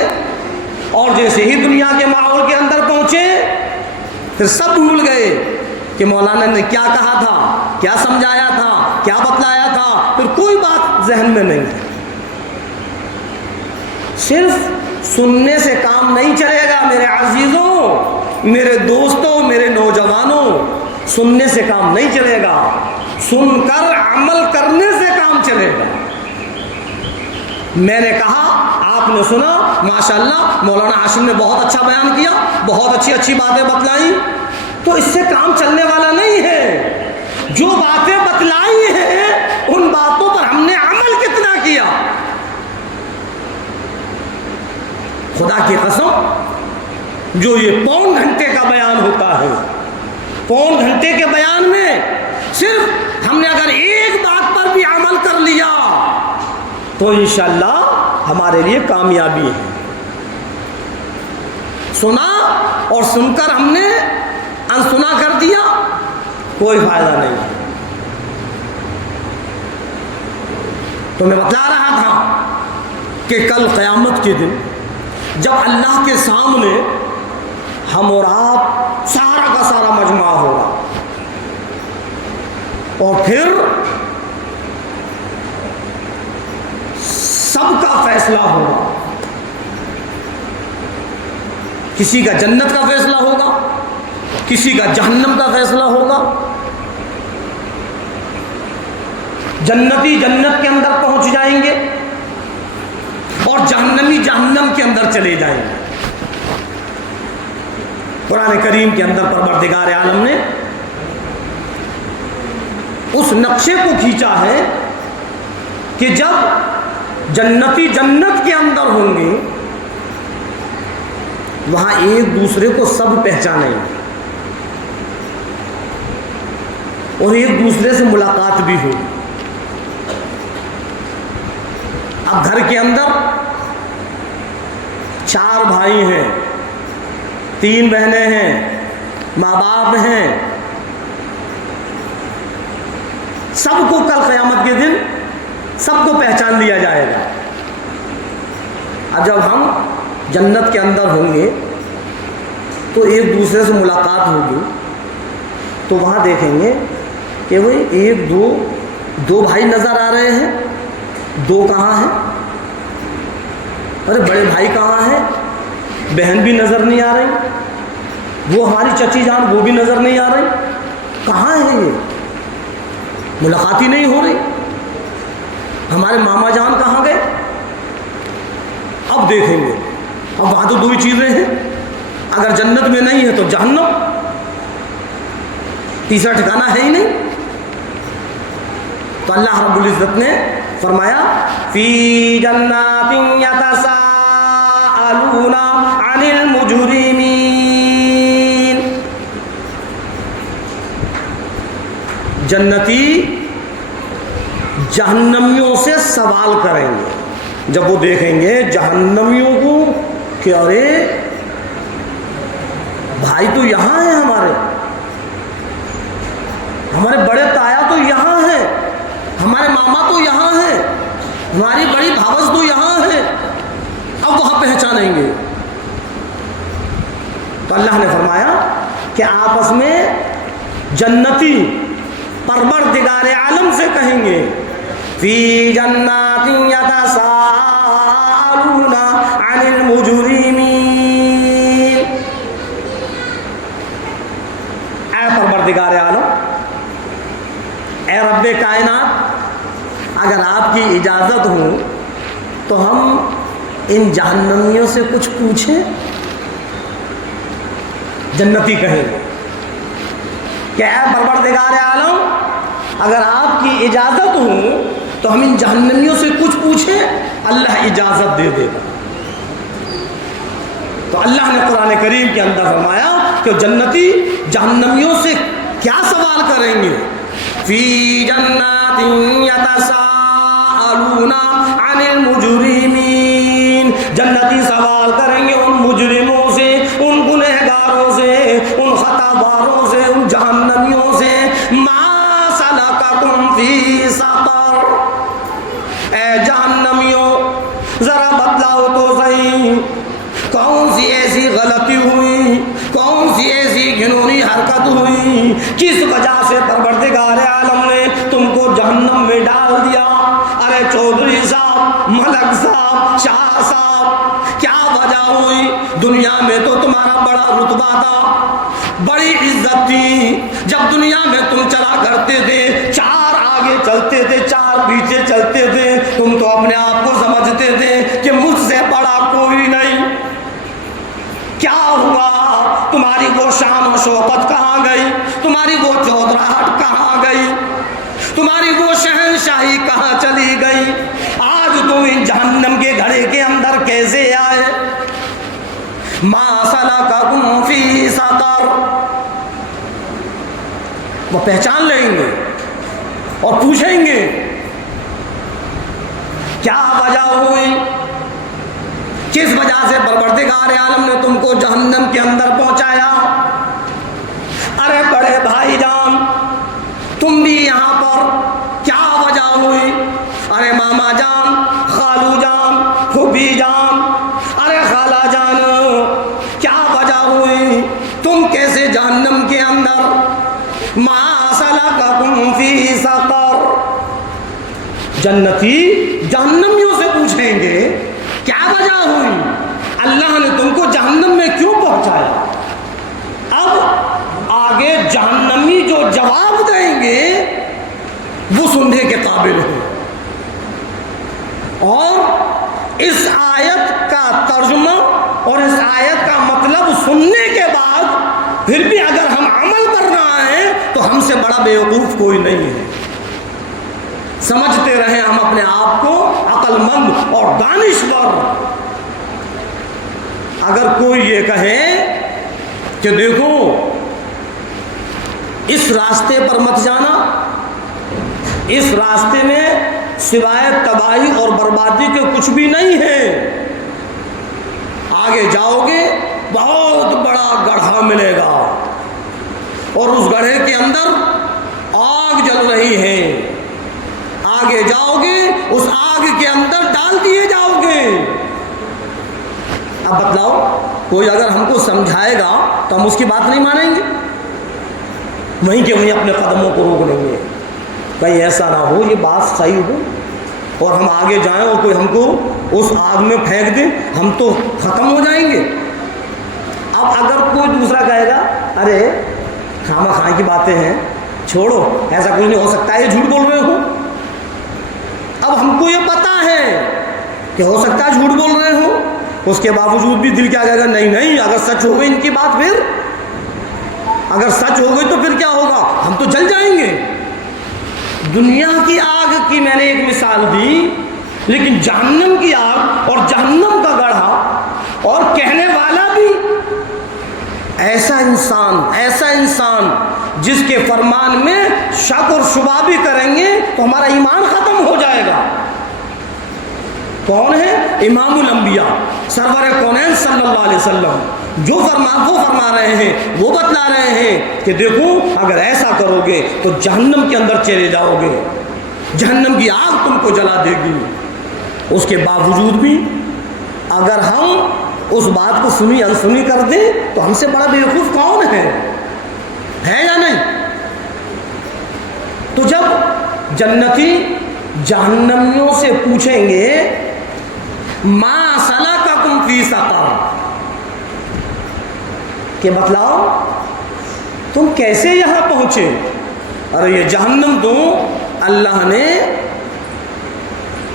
اور جیسے ہی دنیا کے ماحول کے اندر پہنچے, پھر سب بھول گئے کہ مولانا نے کیا کہا تھا, کیا سمجھایا تھا, کیا بتلایا تھا. پھر کوئی بات ذہن میں نہیں. صرف سننے سے کام نہیں چلے گا میرے عزیزوں, میرے دوستوں, میرے نوجوانوں. سننے سے کام نہیں چلے گا, سن کر عمل کرنے سے کام چلے گا. میں نے کہا, آپ نے سنا, ماشاءاللہ مولانا ہاشم نے بہت اچھا بیان کیا, بہت اچھی اچھی باتیں بتلائیں, تو اس سے کام چلنے والا نہیں ہے. جو باتیں بتلائی ہیں ان باتوں پر ہم نے عمل کتنا کیا. خدا کی قسم جو یہ پون گھنٹے کا بیان ہوتا ہے, پون گھنٹے کے بیان میں صرف ہم نے اگر ایک بات پر بھی عمل کر لیا تو انشاءاللہ ہمارے لیے کامیابی ہے. سنا اور سن کر ہم نے انسنا کر دیا, کوئی فائدہ نہیں. تو میں بتلا رہا تھا کہ کل قیامت کے دن جب اللہ کے سامنے ہم اور آپ سارا کا سارا مجمع ہوگا, اور پھر سب کا فیصلہ ہوگا. کسی کا جنت کا فیصلہ ہوگا, کسی کا جہنم کا فیصلہ ہوگا. جنتی جنت کے اندر پہنچ جائیں گے اور جہنمی جہنم کے اندر چلے جائیں گے. قرآن کریم کے اندر پروردگار عالم نے اس نقشے کو کھینچا ہے کہ جب جنتی جنت کے اندر ہوں گے وہاں ایک دوسرے کو سب پہچانیں گے اور ایک دوسرے سے ملاقات بھی ہوگی. اب گھر کے اندر 4 بھائی ہیں, 3 بہنیں ہیں, ماں باپ ہیں, سب کو کل قیامت کے دن سب کو پہچان لیا جائے گا. اب جب ہم جنت کے اندر ہوں گے تو ایک دوسرے سے ملاقات ہوگی, تو وہاں دیکھیں گے کہ وہی 1 2 بھائی نظر آ رہے ہیں, 2 کہاں ہیں, ارے بڑے بھائی کہاں ہیں, بہن بھی نظر نہیں آ رہی, وہ ہماری چچی جان وہ بھی نظر نہیں آ رہی, کہاں ہے یہ, ملاقات ہی نہیں ہو رہی. ہمارے ماما جان کہاں گئے. اب دیکھیں گے, اب وہاں تو 2 ہی چیزیں ہیں, اگر جنت میں نہیں ہے تو جہنم, تیسرا ٹھکانہ ہے ہی نہیں. تو اللہ رب العزت نے فرمایا فی جنات یتساءلون عن المجرمین, جنتی جہنمیوں سے سوال کریں گے جب وہ دیکھیں گے جہنمیوں کو کہ ارے بھائی تو یہاں ہیں, ہمارے بڑے تایا تو یہاں ہیں, ہمارے ماما تو یہاں ہیں, ہماری بڑی بھاوس تو یہاں ہیں. اب وہاں پہچانیں گے تو اللہ نے فرمایا کہ آپس میں جنتی پروردگار عالم سے کہیں گے فی جنات یتساءلون عن المجرمین، اے پروردگار عالم، اے رب کائنات، اگر آپ کی اجازت ہو تو ہم ان جہنمیوں سے کچھ پوچھیں؟ جنتی کہیں کہ اے پروردگار عالم، اگر آپ کی اجازت ہو تو ہم ان جہنمیوں سے کچھ پوچھیں؟ اللہ اجازت دے دے گا۔ تو اللہ نے قرآن کریم کے اندر فرمایا کہ جنتی جہنمیوں سے کیا سوال کریں گے؟ فی جنات یتساءلون عن المجرمین، جنتی سوال کریں گے ان مجرموں سے، ان گنہگاروں سے، ان خطاباروں سے، ان جہنمیوں سے، ما سلککم فی سقر، اے جہنمیوں ذرا بتلاؤ تو صحیح، کون سی ایسی غلطی ہوئی، کون سی ایسی گھنونی حرکت ہوئی، کس وجہ سے پروردگار عالم نے تم کو جہنم میں ڈال دیا؟ ارے چودھری صاحب، ملک صاحب، شاہ صاحب، کیا وجہ ہوئی؟ دنیا میں تو تمہارا بڑا رتبہ تھا، بڑی عزت تھی، جب دنیا میں تم چلا کرتے تھے، چار آگے چلتے تھے، چار پیچھے چلتے تھے، تم تو اپنے آپ کو سمجھتے تھے کہ مجھ سے بڑا کوئی نہیں۔ کیا ہوا؟ تمہاری وہ شان و شوکت کہاں گئی؟ تمہاری وہ چودراہٹ کہاں گئی؟ تمہاری وہ شہنشاہی کہاں چلی گئی؟ آج تم ان جہنم کے گھڑے کے اندر کیسے آئے؟ ما سلککم فی سقر، وہ پہچان لیں گے اور پوچھیں گے کیا وجہ ہوئی، کس وجہ سے پروردگار عالم نے تم کو جہنم کے اندر پہنچایا؟ ارے بڑے بھائی جان، تم بھی یہاں پر، کیا وجہ ہوئی؟ ارے ماما جان، خالو جان، پھوپھی جان، ارے خالہ جان، کیا وجہ ہوئی؟ تم کیسے جہنم کے اندر؟ ما سلککم فی سقر، جنتی جہنمیوں سے پوچھیں گے کیا وجہ ہوئی، اللہ نے تم کو جہنم میں کیوں پہنچایا؟ اب آگے جہنمی جو جواب دیں گے وہ سننے کے قابل ہیں، اور اس آیت کا ترجمہ اور اس آیت کا مطلب سننے کے بعد پھر بھی اگر ہم عمل کر رہے ہیں تو ہم سے بڑا بیوقوف کوئی نہیں ہے۔ سمجھتے رہیں ہم اپنے آپ کو عقل مند اور دانشور۔ اگر کوئی یہ کہے کہ دیکھو اس راستے پر مت جانا، اس راستے میں سوائے تباہی اور بربادی کے کچھ بھی نہیں ہے، آگے جاؤ گے بہت بڑا گڑھا ملے گا اور اس گڑھے کے اندر آگ جل رہی ہے، آگے جاؤ گے اس آگ کے اندر ڈال دیے جاؤ گے۔ اب بتلاؤ، کوئی اگر ہم کو سمجھائے گا تو ہم اس کی بات نہیں مانیں گے؟ وہیں کہ وہیں اپنے قدموں کو روک لیں گے، کہیں ایسا نہ ہو یہ بات صحیح ہو اور ہم آگے جائیں اور کوئی ہم کو اس آگ میں پھینک دے، ہم تو ختم ہو جائیں گے۔ اب اگر کوئی دوسرا کہے گا ارے خامہ خواہ کی باتیں ہیں، چھوڑو، ایسا کچھ نہیں ہو سکتا ہے، یہ جھوٹ بول رہے ہو۔ اب ہم کو یہ پتا ہے کہ ہو سکتا ہے جھوٹ بول رہے ہو، اس کے باوجود بھی دل کیا کہے گا نہیں نہیں، اگر سچ ہو گئی ان کی بات، پھر اگر سچ ہو گئی تو پھر کیا ہوگا، ہم تو جل جائیں گے۔ دنیا کی آگ کی میں نے ایک مثال دی، لیکن جہنم کی آگ اور جہنم کا گڑھا اور کہنے والا بھی ایسا انسان جس کے فرمان میں شک اور شبہ بھی کریں گے تو ہمارا ایمان ختم ہو جائے گا۔ کون ہے؟ امام الانبیاء سرور کونین صلی اللہ علیہ وسلم، جو فرما رہے ہیں، وہ بتلا رہے ہیں کہ دیکھو اگر ایسا کرو گے تو جہنم کے اندر چلے جاؤ گے، جہنم کی آگ تم کو جلا دے گی۔ اس کے باوجود بھی اگر ہم اس بات کو سنی انسنی کر دیں تو ہم سے بڑا بیوقوف کون ہے یا نہیں؟ تو جب جنتی جہنمیوں سے پوچھیں گے ما سلککم فی سقر، کہ بتلاؤ تم کیسے یہاں پہنچے؟ ارے یہ جہنم تو اللہ نے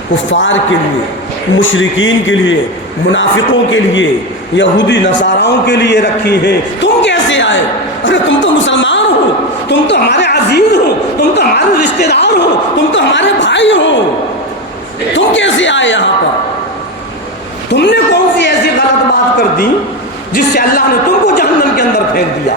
کفار کے لیے، مشرکین کے لیے، منافقوں کے لیے، یہودی نصاراؤں کے لیے رکھی ہے، تم کیسے آئے؟ ارے تم تو مسلمان ہو، تم تو ہمارے عزیز ہو، تم تو ہمارے رشتہ دار ہو، تم تو ہمارے بھائی ہو، تم کیسے آئے یہاں پر؟ تم نے کون سی ایسی غلط بات کر دی جس سے اللہ نے تم کو جہنم کے اندر پھینک دیا؟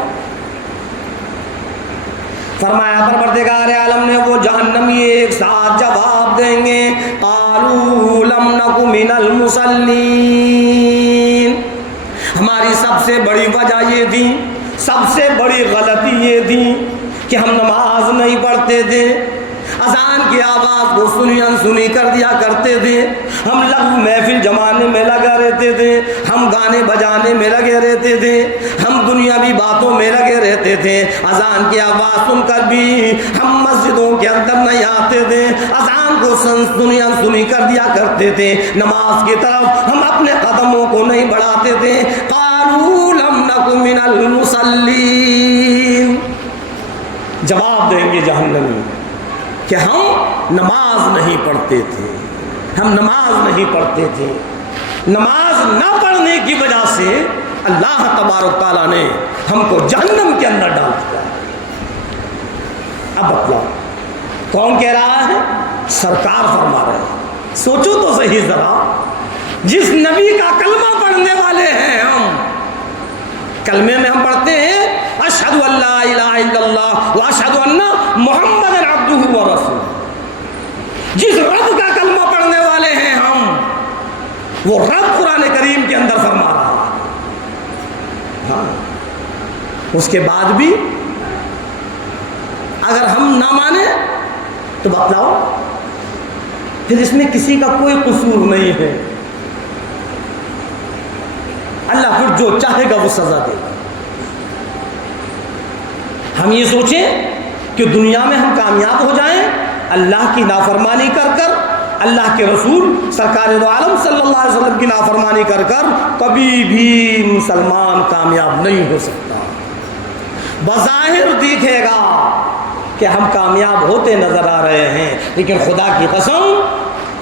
فرمایا پروردگار عالم نے وہ جہنمی ایک ساتھ جواب دیں گے، قالوا لم نک من المصلین، ہماری سب سے بڑی وجہ یہ تھی، سب سے بڑی غلطی یہ تھی کہ ہم نماز نہیں پڑھتے تھے، اذان کی آواز کو سنی انسنی کر دیا کرتے تھے، ہم لغو محفل جمانے میں لگا رہتے تھے، ہم گانے بجانے میں لگے رہتے تھے، ہم دنیاوی باتوں میں لگے رہتے تھے، اذان کی آواز سن کر بھی ہم مسجدوں کے اندر نہیں آتے تھے، اذان کو سنی انسنی کر دیا کرتے تھے، نماز کی طرف ہم اپنے قدموں کو نہیں بڑھاتے تھے۔ قالوا لم نک من المصلین، جواب دیں گے جہنمی کہ ہم نماز نہیں پڑھتے تھے، ہم نماز نہیں پڑھتے تھے۔ نماز نہ پڑھنے کی وجہ سے اللہ تبارک تعالیٰ نے ہم کو جہنم کے اندر ڈال دیا۔ اب بتلاؤ کون کہہ رہا ہے؟ سرکار فرما رہے ہیں۔ سوچو تو صحیح ذرا، جس نبی کا کلمہ پڑھنے والے ہیں ہم، کلمے میں ہم پڑھتے ہیں اشہد ان لا الہ الا اللہ واشہد ان محمد عبدہ ورسولہ، جس رب کا کلمہ پڑھنے والے ہیں ہم، وہ رب قرآن کریم کے اندر فرما رہا ہے۔ ہاں، اس کے بعد بھی اگر ہم نہ مانیں تو بتلاؤ پھر اس میں کسی کا کوئی قصور نہیں ہے، اللہ پھر جو چاہے گا وہ سزا دے گا۔ ہم یہ سوچیں کہ دنیا میں ہم کامیاب ہو جائیں، اللہ کی نافرمانی کر کر، اللہ کے رسول سرکار دو عالم صلی اللہ علیہ وسلم کی نافرمانی کر کر کبھی بھی مسلمان کامیاب نہیں ہو سکتا۔ بظاہر دیکھے گا کہ ہم کامیاب ہوتے نظر آ رہے ہیں، لیکن خدا کی قسم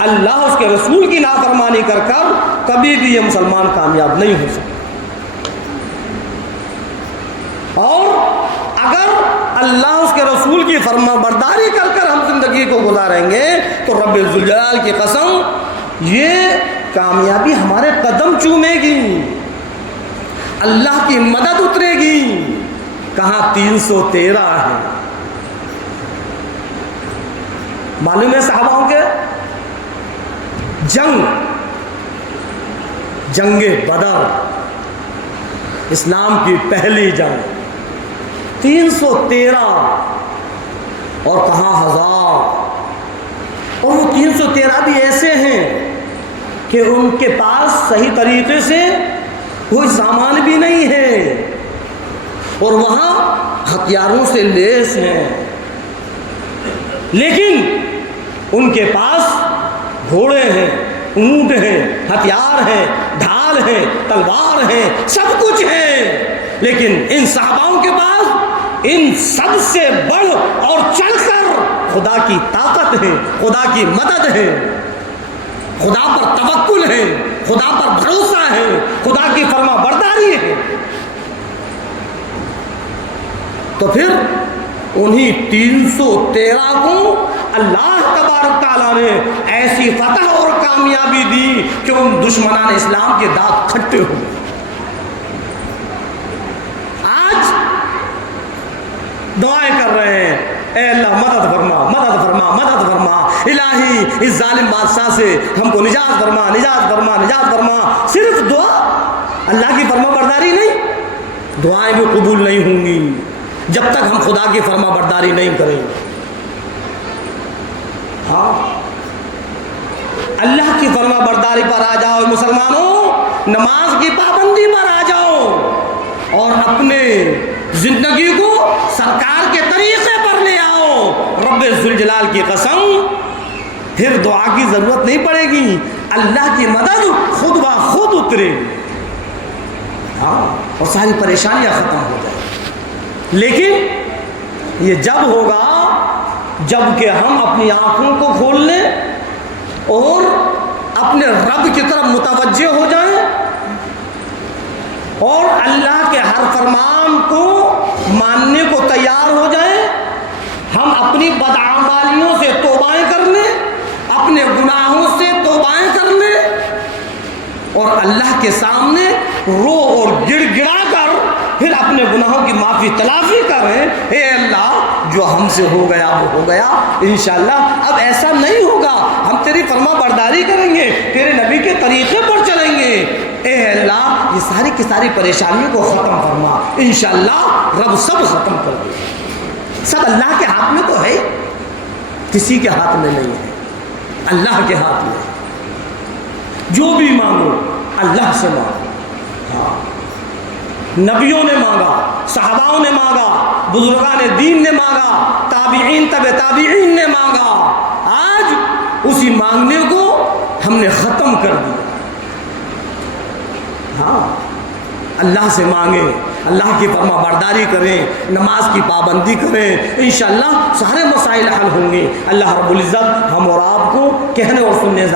اللہ اس کے رسول کی نافرمانی کر کر کبھی بھی یہ مسلمان کامیاب نہیں ہو سکتا۔ اور اگر اللہ اس کے رسول کی فرما برداری کر کر ہم زندگی کو گزاریں گے تو رب ذوالجلال کی قسم یہ کامیابی ہمارے قدم چومے گی، اللہ کی مدد اترے گی۔ کہاں 313 ہے، معلوم ہے صحابہ کے جنگ بدر، اسلام کی پہلی جنگ، 313 اور کہاں 1000، اور وہ 313 بھی ایسے ہیں کہ ان کے پاس صحیح طریقے سے کوئی سامان بھی نہیں ہے، اور وہاں ہتھیاروں سے لیس ہیں، لیکن ان کے پاس گھوڑے ہیں، اونٹ ہیں، ہتھیار ہیں، ڈھال ہیں، تلوار ہیں، سب کچھ ہے، لیکن ان صحاباؤں کے پاس ان سب سے بڑھ اور چڑھ کر خدا کی طاقت ہے، خدا کی مدد ہے، خدا پر توکل ہے، خدا پر بھروسہ ہے، خدا کی فرما برداری ہے۔ تو پھر انہی 313 کو اللہ تبارک تعالیٰ نے ایسی فتح اور کامیابی دی کہ ان دشمنان اسلام کے دانت کھٹے ہوئے۔ آج دعائیں کر رہے ہیں، اے اللہ مدد فرما، مدد فرما، مدد فرما، الہی اس ظالم بادشاہ سے ہم کو نجات فرما، نجات فرما، نجات فرما۔ صرف دعا، اللہ کی فرما برداری نہیں، دعائیں بھی قبول نہیں ہوں گی جب تک ہم خدا کی فرما برداری نہیں کریں گے۔ ہاں، اللہ کی فرما برداری پر آ جاؤ مسلمانوں، نماز کی پابندی پر آ جاؤ اور اپنے زندگی کو سرکار کے طریقے پر لے آؤ، رب ذوالجلال کی قسم پھر دعا کی ضرورت نہیں پڑے گی، اللہ کی مدد خود بخود اترے گی، ہاں، اور ساری پریشانیاں ختم ہو جائیں۔ لیکن یہ جب ہوگا جب کہ ہم اپنی آنکھوں کو کھول لیں اور اپنے رب کی طرف متوجہ ہو جائیں اور اللہ کے ہر فرمان کو ماننے کو تیار ہو جائیں، ہم اپنی بدعمالیوں سے توبائیں کر لیں، اپنے گناہوں سے توبائیں کر لیں اور اللہ کے سامنے رو اور گڑ گڑا کر پھر اپنے گناہوں کی معافی تلافی کریں، اے اللہ جو ہم سے ہو گیا وہ ہو گیا، انشاءاللہ اب ایسا نہیں ہوگا، ہم تیری فرما برداری کریں گے، تیرے نبی کے طریقے پر چلیں گے، اے اللہ یہ ساری کی ساری پریشانیوں کو ختم فرما، انشاءاللہ رب سب ختم کر دے۔ سب اللہ کے ہاتھ میں تو ہے، کسی کے ہاتھ میں نہیں ہے، اللہ کے ہاتھ میں۔ جو بھی مانگو اللہ سے مانگو، ہاں، نبیوں نے مانگا، صحاباؤں نے مانگا، بزرگان دین نے مانگا، تابعین تبع تابعین نے مانگا، آج اسی مانگنے کو ہم نے ختم کر دیا۔ ہاں، اللہ سے مانگیں، اللہ کی فرما برداری کریں، نماز کی پابندی کریں، انشاءاللہ سارے مسائل حل ہوں گے۔ اللہ رب العزت ہم اور آپ کو کہنے اور سننے